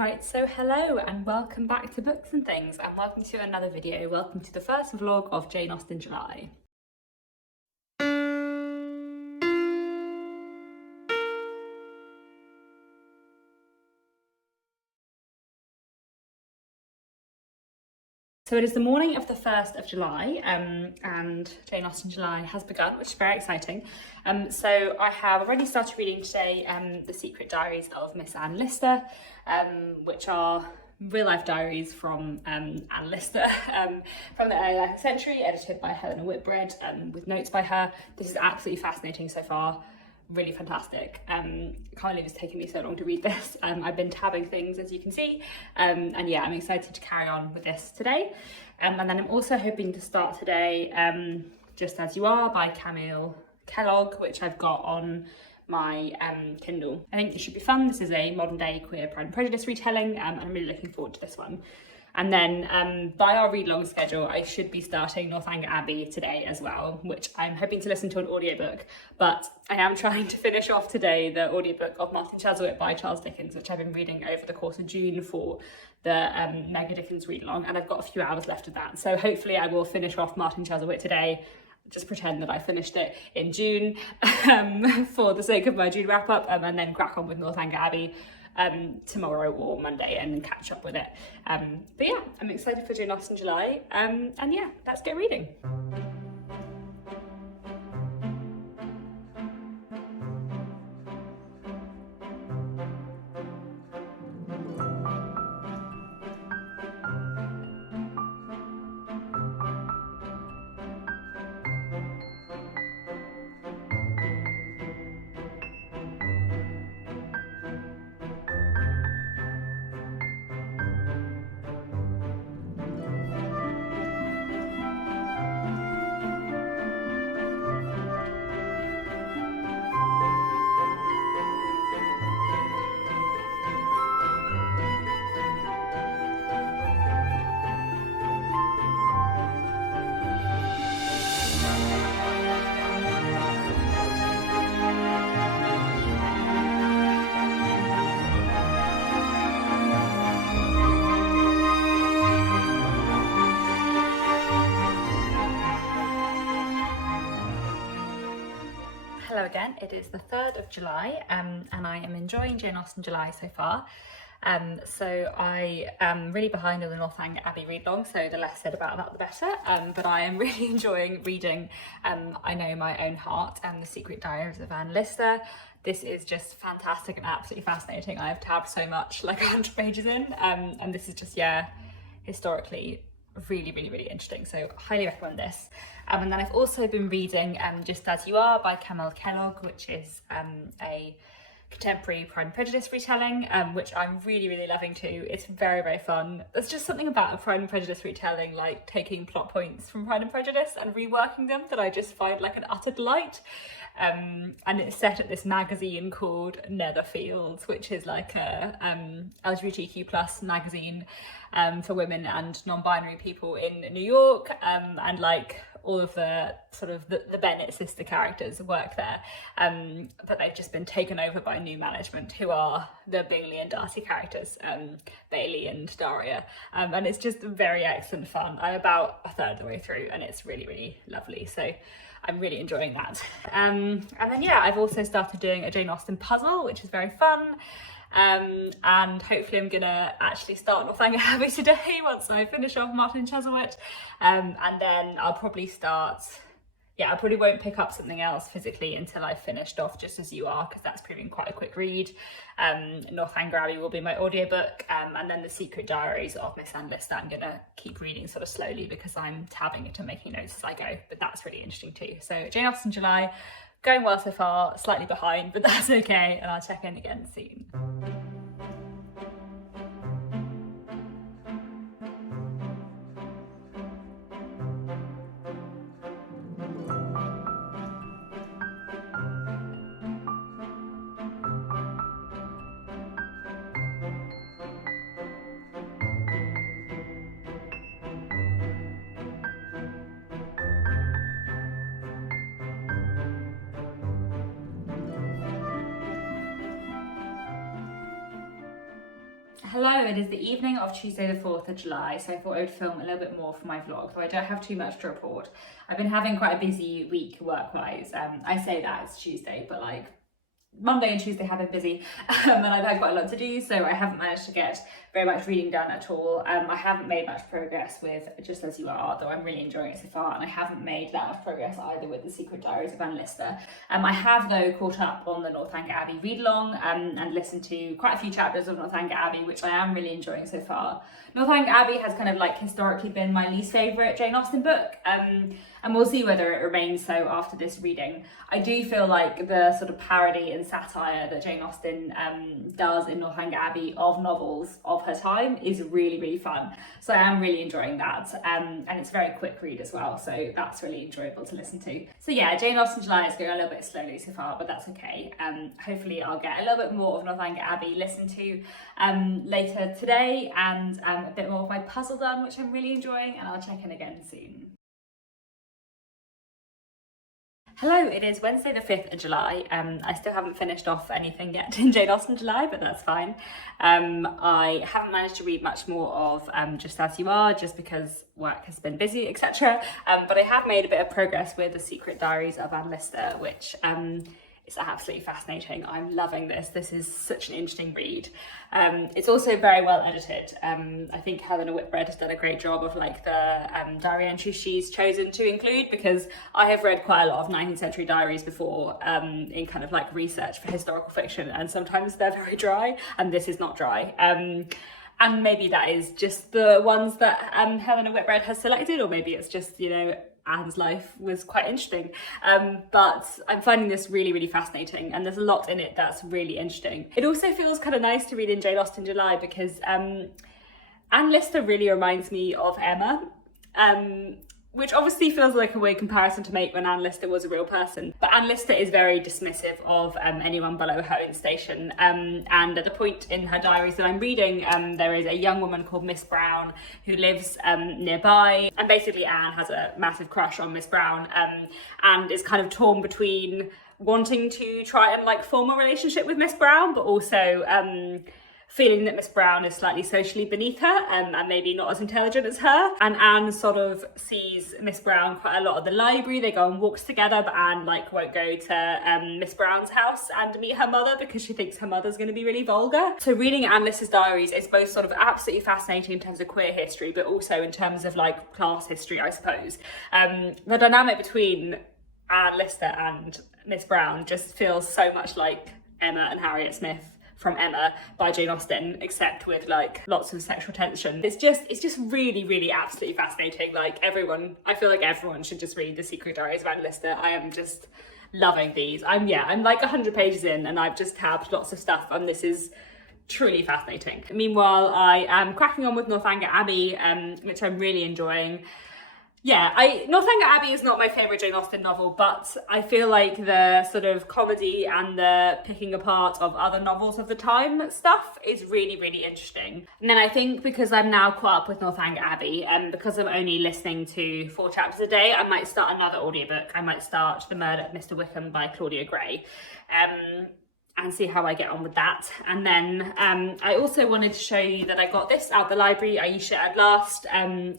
Right, so hello and welcome back to Books and Things, and welcome to another video. Welcome to the first vlog of Jane Austen July. So it is the morning of the 1st of July and Jane Austen July has begun, which is very exciting. So I have already started reading today The Secret Diaries of Miss Anne Lister, which are real-life diaries from Anne Lister from the early 19th century, edited by Helena Whitbread with notes by her. This is absolutely fascinating so far. Really fantastic. Can't believe it's taken me so long to read this. I've been tabbing things, as you can see, and yeah, I'm excited to carry on with this today. And then I'm also hoping to start today Just As You Are by Camille Kellogg, which I've got on my Kindle. I think this should be fun. This is a modern day queer Pride and Prejudice retelling, and I'm really looking forward to this one. And then by our read-along schedule, I should be starting Northanger Abbey today as well, which I'm hoping to listen to an audiobook. But I am trying to finish off today the audiobook of Martin Chuzzlewit by Charles Dickens, which I've been reading over the course of June for the Mega Dickens read-along, and I've got a few hours left of that. So hopefully I will finish off Martin Chuzzlewit today, just pretend that I finished it in June for the sake of my June wrap-up, and then crack on with Northanger Abbey tomorrow or Monday and catch up with it. But yeah, I'm excited for Jane Austen July, and yeah, let's get reading. Hello again, it is the 3rd of July and I am enjoying Jane Austen July so far. So I am really behind on the Northanger Abbey read-along, so the less said about that the better, but I am really enjoying reading I Know My Own Heart and The Secret Diaries of Anne Lister. This is just fantastic and absolutely fascinating. I have tabbed so much, like 100 pages in, and this is just, yeah, historically really interesting, so highly recommend this. And then I've also been reading Just As You Are by Camille Kellogg, which is a contemporary Pride and Prejudice retelling, which I'm really loving too. It's very fun. There's just something about a Pride and Prejudice retelling, like taking plot points from Pride and Prejudice and reworking them, that I just find like an utter delight. And it's set at this magazine called Netherfields, which is like a LGBTQ plus magazine for women and non-binary people in New York, and like all of the sort of the Bennett sister characters work there, but they've just been taken over by new management, who are the Bingley and Darcy characters, Bailey and Daria, and it's just very excellent fun. I'm about a third of the way through and it's really lovely, so I'm really enjoying that. And then yeah, I've also started doing a Jane Austen puzzle, which is very fun. And hopefully I'm gonna actually start Northanger Abbey today once I finish off Martin Chuzzlewit, and then I'll probably start, I probably won't pick up something else physically until I've finished off Just As You Are, because that's proving quite a quick read. Northanger Abbey will be my audiobook, and then The Secret Diaries of Miss Anne Lister I'm gonna keep reading sort of slowly because I'm tabbing it and making notes as I go, but that's really interesting too. So Jane Austen July, going well so far, slightly behind, but that's okay, and I'll check in again soon. Hello, it is the evening of Tuesday the 4th of July, so I thought I would film a little bit more for my vlog, though I don't have too much to report. I've been having quite a busy week work-wise. I say that it's Tuesday, but like Monday and Tuesday have been busy and I've had quite a lot to do, so I haven't managed to get very much reading done at all. I haven't made much progress with Just As You Are, though I'm really enjoying it so far, and I haven't made that much progress either with The Secret Diaries of Anne Lister. I have though caught up on the Northanger Abbey read-along and listened to quite a few chapters of Northanger Abbey, which I am really enjoying so far. Northanger Abbey has kind of like historically been my least favourite Jane Austen book, and we'll see whether it remains so after this reading. I do feel like the sort of parody and satire that Jane Austen does in Northanger Abbey of novels of her time is really, really fun. So I am really enjoying that, and it's a very quick read as well, so that's really enjoyable to listen to. So yeah, Jane Austen July is going a little bit slowly so far, but that's okay. Hopefully I'll get a little bit more of Northanger Abbey listened to later today, and a bit more of my puzzle done, which I'm really enjoying, and I'll check in again soon. Hello, it is Wednesday the 5th of July. I still haven't finished off anything yet in Jane Austen July, but that's fine. I haven't managed to read much more of Just As You Are, just because work has been busy, etc. But I have made a bit of progress with The Secret Diaries of Anne Lister, which is absolutely fascinating. I'm loving this. This is such an interesting read. It's also very well edited. I think Helena Whitbread has done a great job of like the diary entries she's chosen to include, because I have read quite a lot of 19th century diaries before in kind of like research for historical fiction, and sometimes they're very dry, and this is not dry. And maybe that is just the ones that Helena Whitbread has selected, or maybe it's just, you know, Anne's life was quite interesting, but I'm finding this really, really fascinating, and there's a lot in it that's really interesting. It also feels kind of nice to read in Jane Austen July because Anne Lister really reminds me of Emma, which obviously feels like a weird comparison to make when Anne Lister was a real person. But Anne Lister is very dismissive of anyone below her own station. And at the point in her diaries that I'm reading, there is a young woman called Miss Brown who lives nearby. And basically Anne has a massive crush on Miss Brown, and is kind of torn between wanting to try and like form a relationship with Miss Brown, but also feeling that Miss Brown is slightly socially beneath her, and maybe not as intelligent as her. And Anne sort of sees Miss Brown quite a lot at the library. They go on walks together, but Anne like won't go to Miss Brown's house and meet her mother because she thinks her mother's going to be really vulgar. So reading Anne Lister's diaries is both sort of absolutely fascinating in terms of queer history, but also in terms of like class history, I suppose. The dynamic between Anne Lister and Miss Brown just feels so much like Emma and Harriet Smith from Emma by Jane Austen, except with like lots of sexual tension. It's just really, really absolutely fascinating. Like I feel like everyone should just read The Secret Diaries of Anne Lister. I am just loving these. I'm like 100 pages in and I've just tabbed lots of stuff, and this is truly fascinating. Meanwhile, I am cracking on with Northanger Abbey, which I'm really enjoying. Yeah, Northanger Abbey is not my favourite Jane Austen novel, but I feel like the sort of comedy and the picking apart of other novels of the time stuff is really, really interesting. And then I think because I'm now caught up with Northanger Abbey, and because I'm only listening to 4 chapters a day, I might start another audiobook. I might start The Murder of Mr. Wickham by Claudia Gray. And see how I get on with that. And then I also wanted to show you that I got this out the library, Aisha at Last.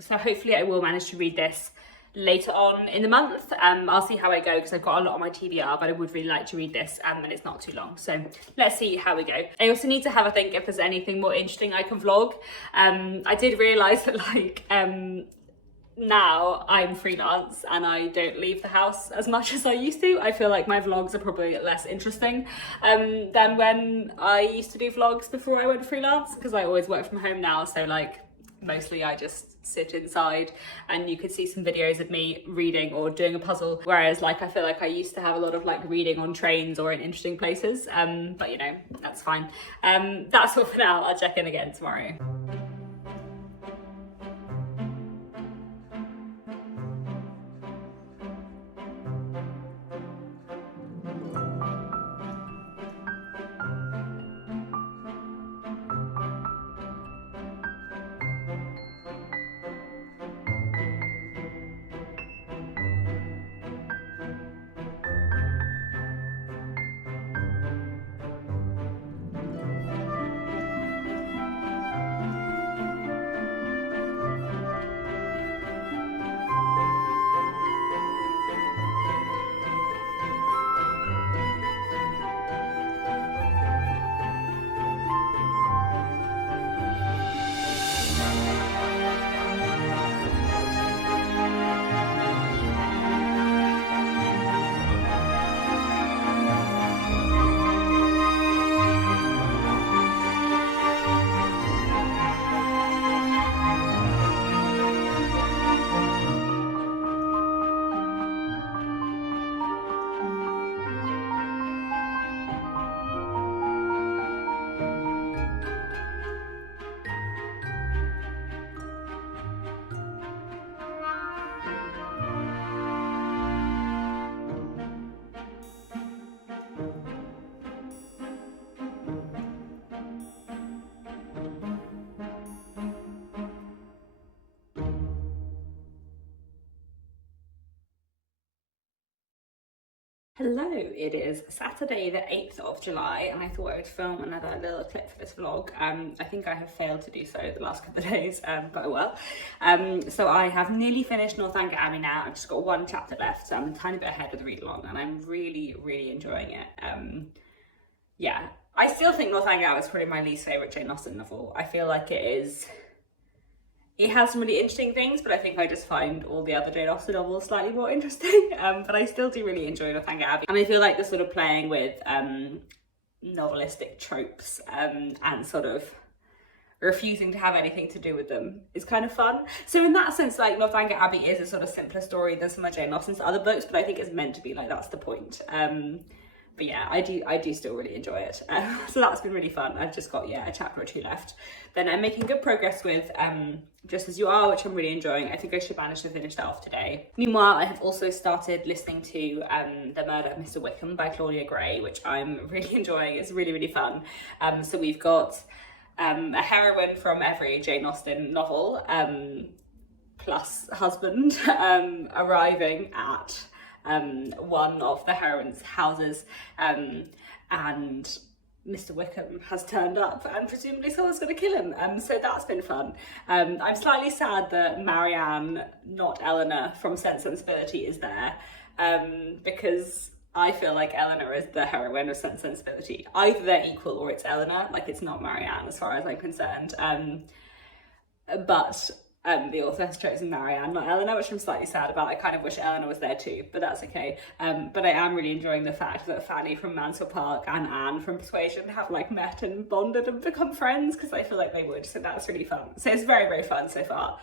So hopefully I will manage to read this later on in the month. I'll see how I go because I've got a lot on my TBR, but I would really like to read this and it's not too long. So let's see how we go. I also need to have a think if there's anything more interesting I can vlog. I did realise that like, now I'm freelance and I don't leave the house as much as I used to. I feel like my vlogs are probably less interesting than when I used to do vlogs before I went freelance, because I always work from home now, so like mostly I just sit inside and you could see some videos of me reading or doing a puzzle, whereas like I feel like I used to have a lot of like reading on trains or in interesting places, but you know, that's fine. That's all for now. I'll check in again tomorrow. Hello, it is Saturday the 8th of July and I thought I would film another little clip for this vlog. I think I have failed to do so the last couple of days, but I will. So I have nearly finished Northanger Abbey now. I've just got one chapter left, so I'm a tiny bit ahead of the read along and I'm really enjoying it. Yeah, I still think Northanger Abbey is probably my least favourite Jane Austen novel. I feel like it has some really interesting things, but I think I just find all the other Jane Austen novels slightly more interesting. But I still do really enjoy Northanger Abbey. And I feel like the sort of playing with novelistic tropes and sort of refusing to have anything to do with them is kind of fun. So in that sense, like, Northanger Abbey is a sort of simpler story than some of Jane Austen's other books, but I think it's meant to be, like, that's the point. But yeah, I do still really enjoy it. So that's been really fun. I've just got, a chapter or two left. Then I'm making good progress with Just As You Are, which I'm really enjoying. I think I should manage to finish that off today. Meanwhile, I have also started listening to The Murder of Mr. Wickham by Claudia Gray, which I'm really enjoying. It's really fun. So we've got a heroine from every Jane Austen novel, plus husband, arriving at one of the heroine's houses, and Mr. Wickham has turned up and presumably someone's going to kill him, so that's been fun. I'm slightly sad that Marianne, not Eleanor from Sense and Sensibility, is there, because I feel like Eleanor is the heroine of Sense and Sensibility. Either they're equal or it's Eleanor, like, it's not Marianne as far as I'm concerned. But the author has chosen Marianne, not Eleanor, which I'm slightly sad about. I kind of wish Eleanor was there too, but that's okay. But I am really enjoying the fact that Fanny from Mansfield Park and Anne from Persuasion have, like, met and bonded and become friends, because I feel like they would, so that's really fun. So it's very fun so far.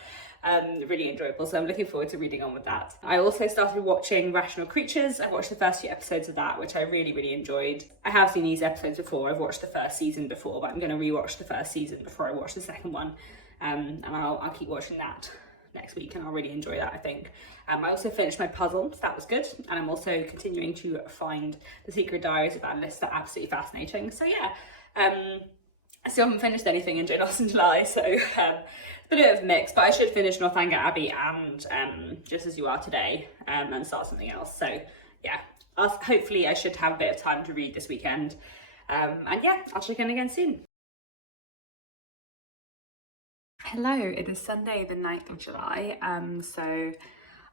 Really enjoyable, so I'm looking forward to reading on with that. I also started watching Rational Creatures. I watched the first few episodes of that, which I really enjoyed. I have seen these episodes before. I've watched the first season before, but I'm going to rewatch the first season before I watch the second one. And I'll keep watching that next week, and I'll really enjoy that, I think. I also finished my puzzle, so that was good. And I'm also continuing to find The Secret Diaries of Alice. They're absolutely fascinating. So yeah, I still haven't finished anything in Janeausten July, so it's a bit of a mix, but I should finish Northanger Abbey and Just As You Are today, and start something else. So yeah, hopefully I should have a bit of time to read this weekend. And yeah, I'll check in again soon. Hello, it is Sunday the 9th of July, so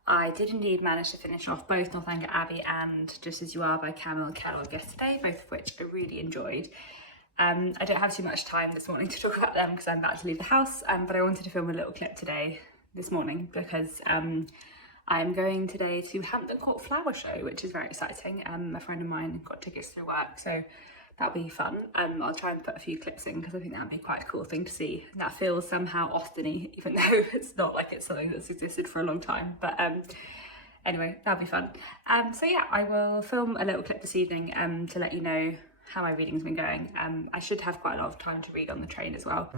I did indeed manage to finish off both Northanger Abbey and Just As You Are by Camille Kellogg yesterday, both of which I really enjoyed. I don't have too much time this morning to talk about them because I'm about to leave the house, but I wanted to film a little clip this morning, because I'm going today to Hampton Court Flower Show, which is very exciting. A friend of mine got tickets through work, so that'll be fun. I'll try and put a few clips in because I think that'd be quite a cool thing to see. That feels somehow Austen-y, even though it's not like it's something that's existed for a long time. But anyway, that'll be fun. So yeah, I will film a little clip this evening to let you know how my reading's been going. I should have quite a lot of time to read on the train as well.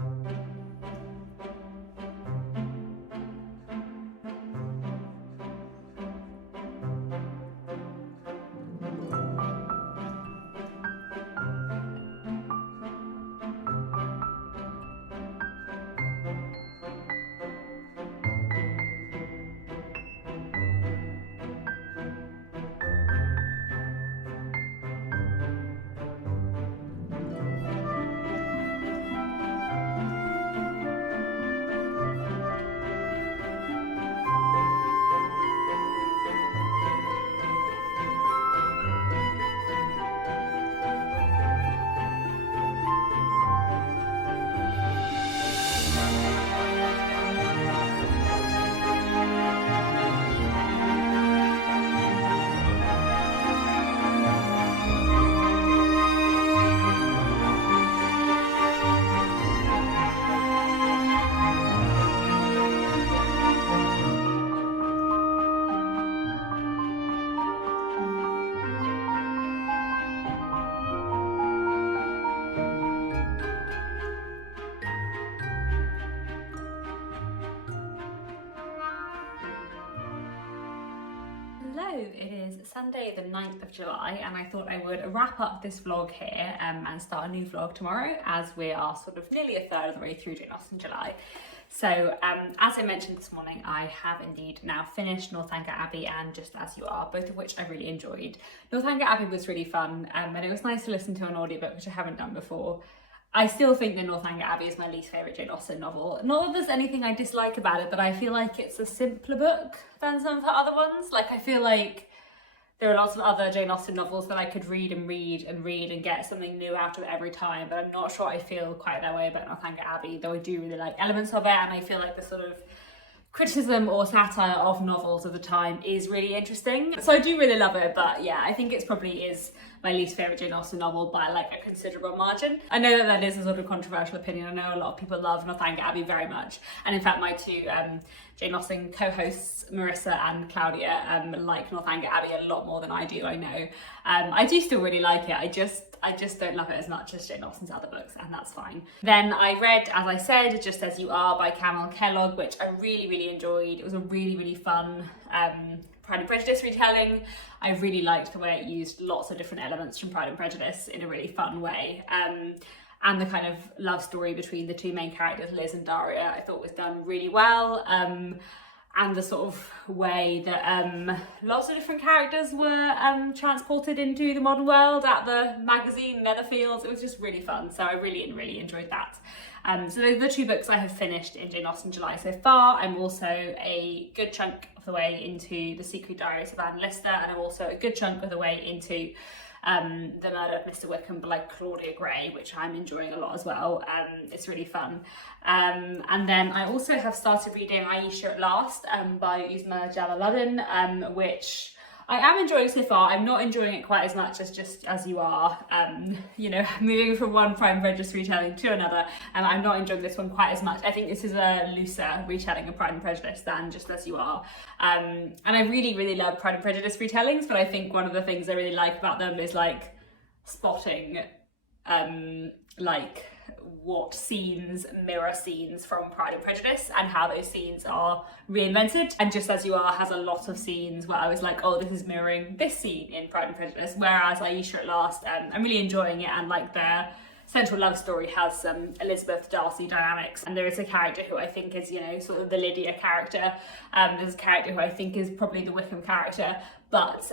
Hello, it is Sunday the 9th of July and I thought I would wrap up this vlog here and start a new vlog tomorrow, as we are sort of nearly a third of the way through Jane Austen July. So as I mentioned this morning, I have indeed now finished Northanger Abbey and Just As You Are, both of which I really enjoyed. Northanger Abbey was really fun, and it was nice to listen to an audiobook, which I haven't done before. I still think that Northanger Abbey is my least favourite Jane Austen novel. Not that there's anything I dislike about it, but I feel like it's a simpler book than some of her other ones. Like, I feel like there are lots of other Jane Austen novels that I could read and get something new out of it every time, but I'm not sure I feel quite that way about Northanger Abbey, though I do really like elements of it, and I feel like the sort of criticism or satire of novels of the time is really interesting. So I do really love it, but yeah, I think it probably is my least favourite Jane Austen novel by like a considerable margin. I know that that is a sort of controversial opinion. I know a lot of people love Northanger Abbey very much, and in fact my two Jane Austen co-hosts, Marissa and Claudia, like Northanger Abbey a lot more than I do, I know. I do still really like it, I just don't love it as much as Jane Austen's other books, and that's fine. Then I read, as I said, Just As You Are by Camille Kellogg, which I really enjoyed. It was a really fun Pride and Prejudice retelling. I really liked the way it used lots of different elements from Pride and Prejudice in a really fun way. And the kind of love story between the two main characters, Liz and Daria, I thought was done really well. And the sort of way that lots of different characters were transported into the modern world at the magazine Netherfields. It was just really fun, so I really enjoyed that. So those are the two books I have finished in Jane Austen July so far. I'm also a good chunk of the way into The Secret Diaries of Anne Lister, and I'm also a good chunk of the way into The Murder of Mr. Wickham by Claudia Gray, which I'm enjoying a lot as well. It's really fun. And then I also have started reading Aisha at Last by Uzma Jalaluddin, which I am enjoying so far. I'm not enjoying it quite as much as Just As You Are. You know, moving from one Pride and Prejudice retelling to another, and I'm not enjoying this one quite as much. I think this is a looser retelling of Pride and Prejudice than Just As You Are. And I really love Pride and Prejudice retellings, but I think one of the things I really like about them is like spotting like what scenes mirror scenes from Pride and Prejudice and how those scenes are reinvented. And Just As You Are has a lot of scenes where I was like, oh, this is mirroring this scene in Pride and Prejudice, whereas Aisha at Last, I'm really enjoying it, and like their central love story has some Elizabeth Darcy dynamics, and there is a character who I think is, you know, sort of the Lydia character. There's a character who I think is probably the Wickham character, but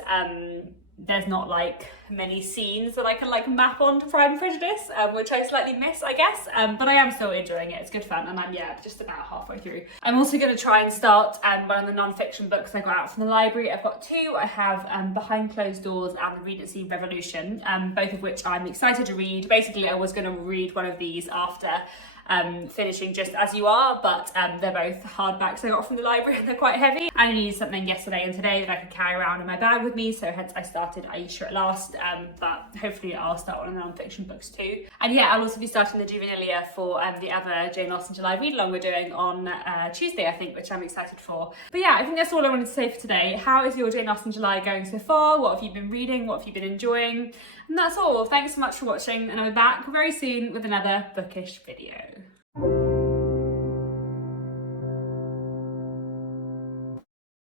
there's not like many scenes that I can like map onto Pride and Prejudice, which I slightly miss, I guess, but I am still enjoying it. It's good fun, and I'm just about halfway through. I'm also going to try and start one of the non-fiction books I got out from the library. I've got two. I have Behind Closed Doors and The Regency Revolution, both of which I'm excited to read. Basically, I was going to read one of these after finishing Just As You Are, but they're both hardbacks I got from the library, and they're quite heavy. I needed something yesterday and today that I could carry around in my bag with me, so hence I started Aisha at Last, but hopefully I'll start one of the non-fiction books too. And yeah, I'll also be starting the Juvenilia for the other Jane Austen July read-along we're doing on Tuesday, I think, which I'm excited for. But yeah, I think that's all I wanted to say for today. How is your Jane Austen July going so far? What have you been reading? What have you been enjoying? And that's all. Thanks so much for watching, and I'll be back very soon with another bookish video.